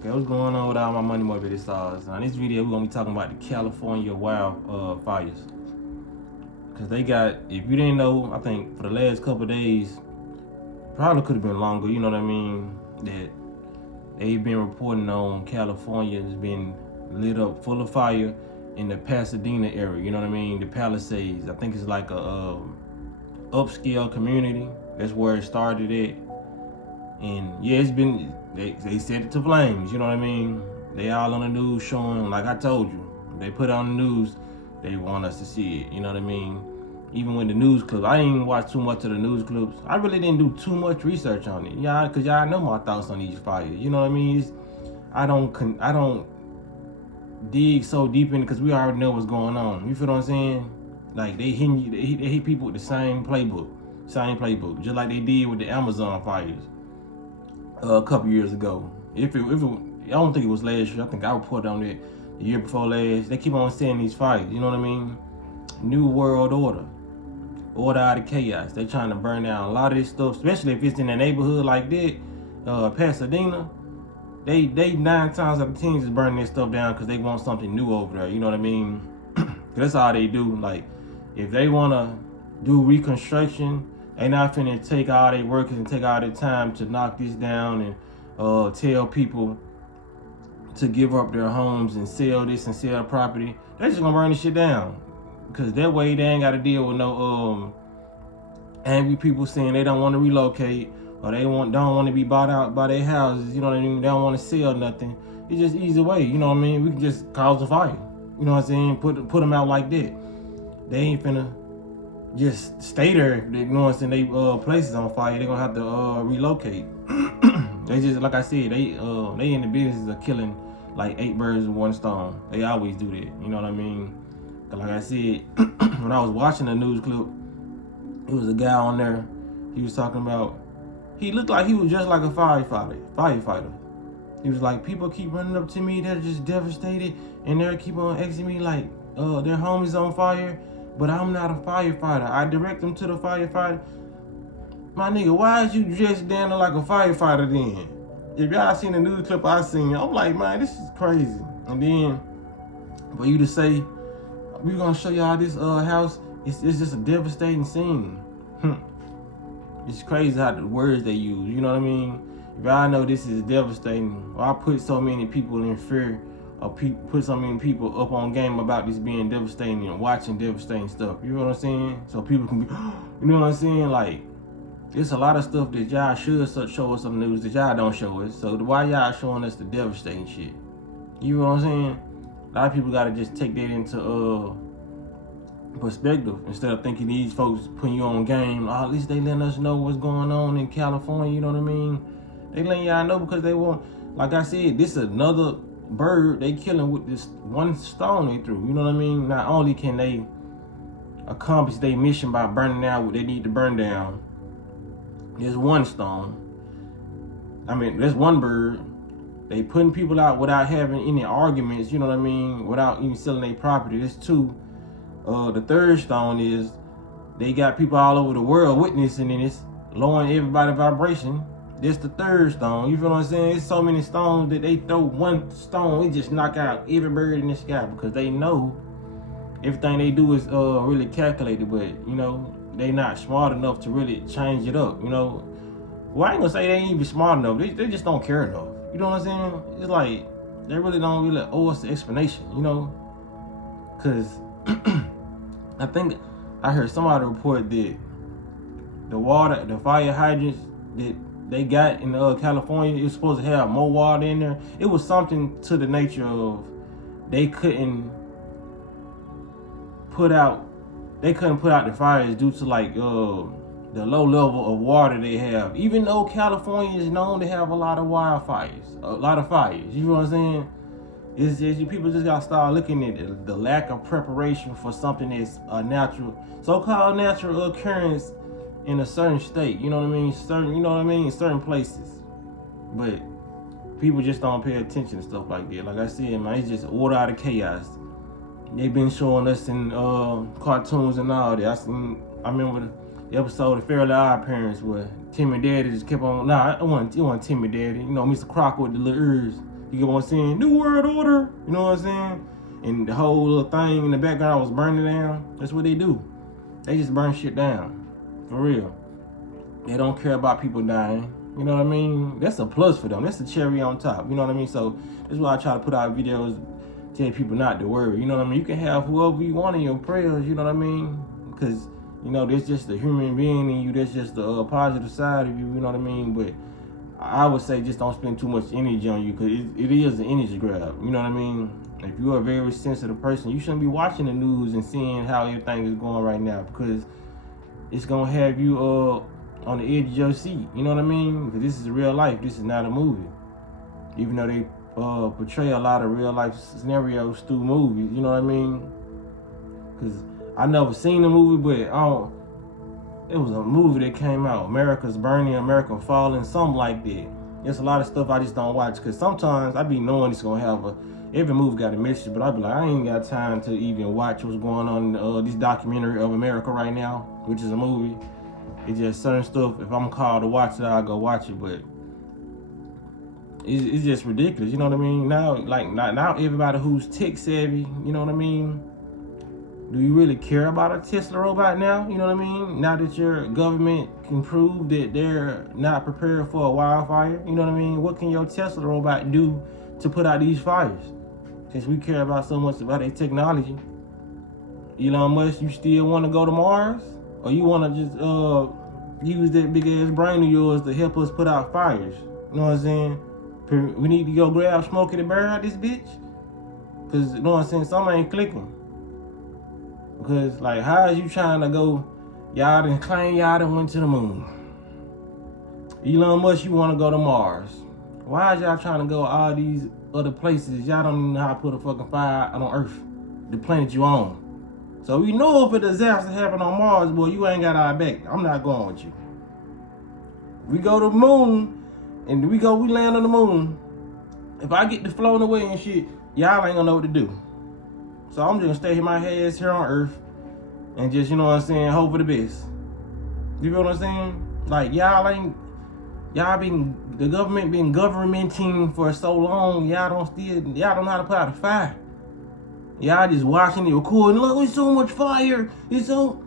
Okay, what's going on with all my money motivated stars? Now, in this video, we're gonna be talking about the California wildfires. Cause they got, if you didn't know, I think for the last couple of days, probably could have been longer. You know what I mean? That they've been reporting on California has been lit up full of fire in the Pasadena area. You know what I mean? The Palisades. I think it's like a upscale community. That's where it started at. And yeah, it's been, they set it to flames, you know what I mean? They all on the news showing, like I told you, they put on the news, they want us to see it, you know what I mean? Even with the news clips, I didn't even watch too much of the news clips. I really didn't do too much research on it, yeah, cause y'all know my thoughts on these fires, you know what I mean? I don't dig so deep in it, cause we already know what's going on. You feel what I'm saying? Like they hit people with the same playbook, just like they did with the Amazon fires. A couple years ago. If it, I don't think it was last year. I think I reported on it the year before last. They keep on saying these fights. You know what I mean? New world order out of chaos. They trying to burn down a lot of this stuff, especially if it's in a neighborhood like that, Pasadena. They 9 times out of 10 just burning this stuff down because they want something new over there. You know what I mean? That's all they do. Like, if they wanna do reconstruction, they not finna take all their workers and take all their time to knock this down and tell people to give up their homes and sell this and sell property. They just gonna burn this shit down, cause that way they ain't gotta deal with no angry people saying they don't want to relocate or they don't want to be bought out by their houses. You know what I mean? They don't want to sell nothing. It's just easy way. You know what I mean? We can just cause a fire. You know what I'm saying? Put them out like that. They ain't finna just stay there. You know what I'm saying? They places on fire. They gonna have to relocate. They just, like I said, they in the business of killing like 8 birds with 1 stone. They always do that. You know what I mean? Like I said, when I was watching the news clip, it was a guy on there. He was talking about, he looked like he was just like a firefighter. He was like, people keep running up to me, they're just devastated, and they keep on asking me like, their home is on fire, but I'm not a firefighter. I direct them to the firefighter. My nigga, why is you dressed down like a firefighter then? If y'all seen the news clip I seen, I'm like, man, this is crazy. And then for you to say, we're gonna show y'all this house, it's just a devastating scene. It's crazy how the words they use, you know what I mean? If I know this is devastating, or I put so many people in fear, or put so many people up on game about this being devastating and watching devastating stuff, you know what I'm saying? So people can be, you know what I'm saying? Like, there's a lot of stuff that y'all should show us some news that y'all don't show us. So why y'all showing us the devastating shit? You know what I'm saying? A lot of people gotta just take that into perspective instead of thinking these folks putting you on game. Oh, at least they letting us know what's going on in California, you know what I mean? They letting y'all know because they want, like I said, this is another bird they killing with this 1 stone they threw, you know what I mean? Not only can they accomplish their mission by burning down what they need to burn down, there's 1 stone. I mean, there's 1 bird. They putting people out without having any arguments, you know what I mean? Without even selling their property. There's 2. The 3rd stone is they got people all over the world witnessing and it's lowering everybody's vibration. This the 3rd stone. You feel what I'm saying? It's so many stones that they throw 1 stone, it just knock out every bird in the sky because they know everything they do is really calculated, but you know, they not smart enough to really change it up, you know. Well, I ain't gonna say they ain't even smart enough. They just don't care enough. You know what I'm saying? It's like they really don't really owe us the explanation, you know? Cause I think I heard somebody report that the fire hydrants that they got in California, it was supposed to have more water in there. It was something to the nature of they couldn't put out the fires due to like the low level of water they have. Even though California is known to have a lot of wildfires, a lot of fires, you know what I'm saying? It's just, people just gotta start looking at the lack of preparation for something that's a natural, so-called natural occurrence in a certain state. You know what I mean? Certain places. But people just don't pay attention to stuff like that. Like I said, man, it's just order out of chaos. They've been showing us in cartoons and all that. I remember the episode of Fairly Odd Parents where Timmy Daddy just kept on. Nah, it wasn't Timmy Daddy. You know, Mr. Crocker with the little ears. You get what I'm saying? New World Order. You know what I'm saying? And the whole little thing in the background was burning down. That's what they do. They just burn shit down. For real. They don't care about people dying. You know what I mean? That's a plus for them. That's the cherry on top. You know what I mean? So that's why I try to put out videos, tell people not to worry. You know what I mean? You can have whoever you want in your prayers. You know what I mean? Because, you know, there's just the human being in you. There's just the positive side of you. You know what I mean? But I would say just don't spend too much energy on you, because it is an energy grab. You know what I mean? If you're a very sensitive person, you shouldn't be watching the news and seeing how everything is going right now, because it's going to have you on the edge of your seat. You know what I mean? Because this is real life. This is not a movie. Even though they portray a lot of real life scenarios through movies. You know what I mean? Because I never seen the movie, but it was a movie that came out, America's Burning, America Falling, something like that. There's a lot of stuff I just don't watch, because sometimes I be knowing it's going to have every movie got a message, but I be like, I ain't got time to even watch what's going on in this documentary of America right now, which is a movie. It's just certain stuff, if I'm called to watch it, I'll go watch it, but it's just ridiculous, you know what I mean? Now everybody who's tech savvy, you know what I mean? Do you really care about a Tesla robot now? You know what I mean? Now that your government can prove that they're not prepared for a wildfire, you know what I mean? What can your Tesla robot do to put out these fires? Since we care about so much about their technology. Elon Musk, you still want to go to Mars? Or you want to just use that big ass brain of yours to help us put out fires? You know what I'm saying? We need to go grab Smokey the Bear out this bitch? Because, you know what I'm saying, something ain't clicking. Because, like, how is you trying to go, y'all done claim y'all done went to the moon. Elon Musk, you want to go to Mars. Why is y'all trying to go all these other places? Y'all don't even know how to put a fucking fire out on Earth, the planet you own. So we know if a disaster happened on Mars, boy, you ain't got our back. I'm not going with you. We go to the moon, and we land on the moon. If I get to floating away and shit, y'all ain't gonna know what to do. So I'm just gonna stay my ass here on Earth and just, you know what I'm saying, hope for the best. You feel what I'm saying? Like, the government been governmenting for so long, y'all don't know how to put out a fire. Y'all just watching it, recording, look, it's so much fire. Y'all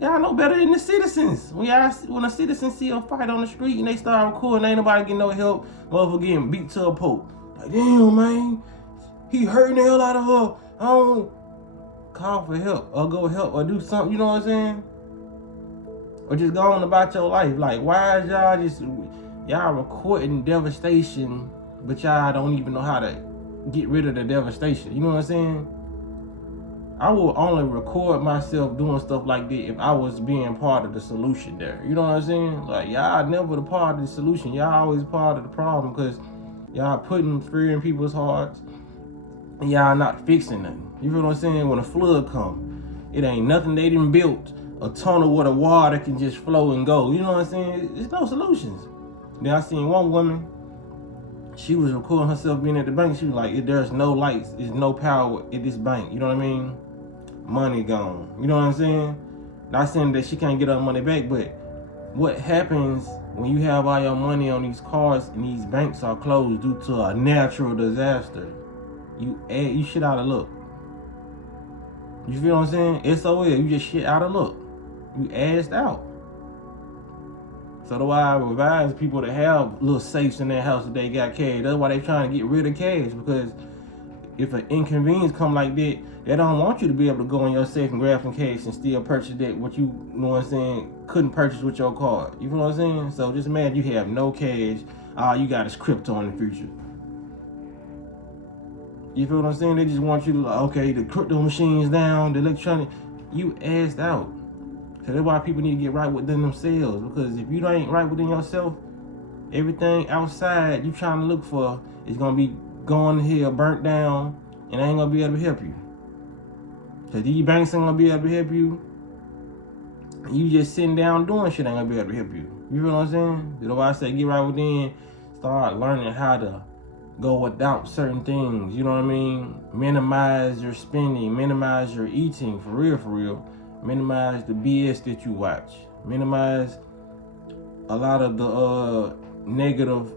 know better than the citizens. When the citizens see a fight on the street and they start recording, ain't nobody getting no help. Motherfucker getting beat to a pulp. Like, damn, man, he hurting the hell out of her. I don't call for help or go help or do something, you know what I'm saying? Or just go on about your life. Like, why is y'all recording devastation, but y'all don't even know how to get rid of the devastation? You know what I'm saying? I will only record myself doing stuff like that if I was being part of the solution there. You know what I'm saying? Like, y'all never the part of the solution. Y'all always part of the problem, because y'all putting fear in people's hearts and y'all not fixing nothing. You feel what I'm saying? When a flood come, it ain't nothing they done built. A tunnel where the water can just flow and go. You know what I'm saying? There's no solutions. Then I seen one woman, she was recording herself being at the bank. She was like, there's no lights, there's no power at this bank. You know what I mean? Money gone. You know what I'm saying? Not saying that she can't get her money back, but what happens when you have all your money on these cards and these banks are closed due to a natural disaster? You shit out of luck. You feel what I'm saying? SOL, you just shit out of luck. You assed out. So that's why I advise people to have little safes in their house that they got cash. That's why they trying to get rid of cash, because if an inconvenience come like that, they don't want you to be able to go in your safe and grab some cash and still purchase that what you know what I'm saying, couldn't purchase with your card. You feel what I'm saying? So just imagine you have no cash, all you got is crypto in the future. You feel what I'm saying? They just want you to, like, okay, the crypto machines down, the electronic, you assed out. So that's why people need to get right within themselves, because if you ain't right within yourself, everything outside you trying to look for is going to be going to hell, burnt down, and ain't going to be able to help you. So these banks ain't going to be able to help you. You just sitting down doing shit ain't going to be able to help you. You feel what I'm saying? That's why I say get right within, start learning how to go without certain things. You know what I mean? Minimize your spending, minimize your eating, for real. Minimize the BS that you watch. Minimize a lot of the negative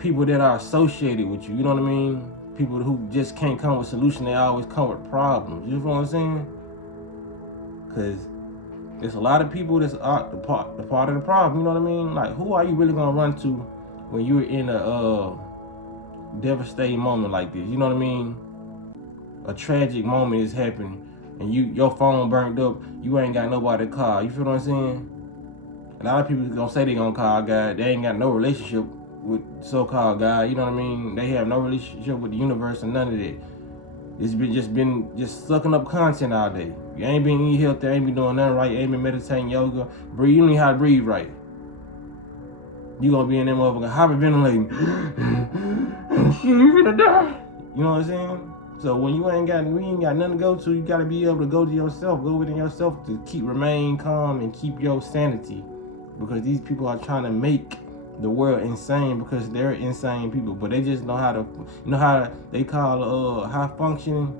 people that are associated with you. You know what I mean? People who just can't come with solutions. They always come with problems. You know what I'm saying? Because there's a lot of people that's the part of the problem. You know what I mean? Like, who are you really gonna run to when you're in a devastating moment like this? You know what I mean? A tragic moment is happening, and your phone burnt up. You ain't got nobody to call. You feel what I'm saying? A lot of people gonna say they gonna call God. They ain't got no relationship with so-called God. You know what I mean? They have no relationship with the universe and none of that. It's been sucking up content all day. You ain't been eating healthy, ain't been doing nothing right, you ain't been meditating, yoga, breathe. You don't know how to breathe right. You gonna be in that motherfucker hyperventilating. You finna die. You know what I'm saying? So when we ain't got nothing to go to, you gotta be able to go to yourself, go within yourself to remain calm and keep your sanity. Because these people are trying to make the world insane because they're insane people, but they just know how to, they call a functioning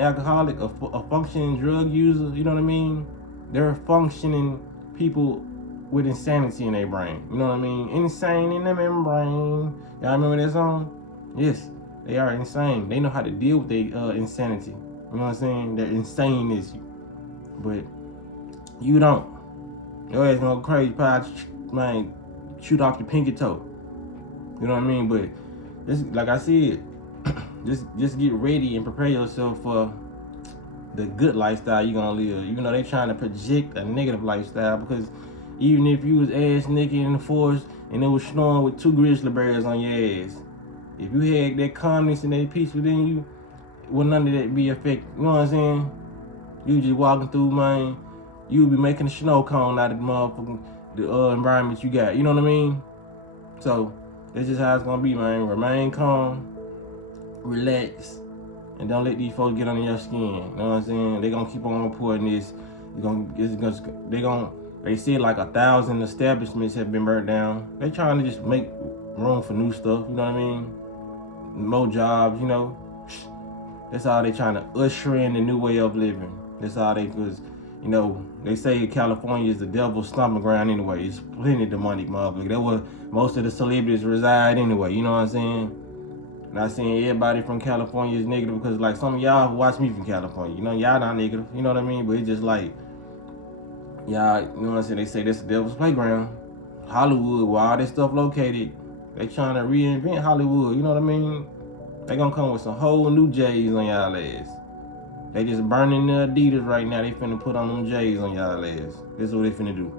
alcoholic, a functioning drug user. You know what I mean? They're functioning people with insanity in their brain. You know what I mean? Insane in their membrane. Y'all remember that song? Yes, they are insane. They know how to deal with their insanity. You know what I'm saying? They're insane as you, but you don't. Your ass gonna go crazy, probably, man, shoot off your pinky toe. You know what I mean? But just like I said, just get ready and prepare yourself for the good lifestyle you're gonna live. Even though they trying to project a negative lifestyle, because even if you was ass naked in the forest and it was snowing with 2 grizzly bears on your ass, if you had that calmness and that peace within you, will none of that be affected? You know what I'm saying? You just walking through, man, you'll be making a snow cone out of the motherfucking environment you got. You know what I mean? So that's just how it's gonna be, man. Remain calm, relax, and don't let these folks get under your skin. You know what I'm saying? They gonna keep on reporting this. They said like 1,000 establishments have been burnt down. They trying to just make room for new stuff. You know what I mean? More jobs. You know, that's all they trying to usher in the new way of living. That's all they, cause you know, they say California is the devil's stomping ground anyway. It's plenty of demonic motherfuckers. That's where most of the celebrities reside anyway. You know what I'm saying? Not saying everybody from California is negative, because like some of y'all who watch me from California, you know, y'all not negative. You know what I mean? But it's just like, y'all, you know what I'm saying? They say this is the devil's playground. Hollywood, where all this stuff located, they trying to reinvent Hollywood. You know what I mean? They gonna come with some whole new J's on y'all ass. They just burning their Adidas right now. They finna put on them J's on y'all ass. This is what they finna do.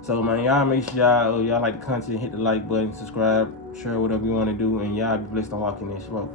So, man, y'all make sure y'all like the content, hit the like button, subscribe, share whatever you want to do, and y'all be blessed on walking this smoke.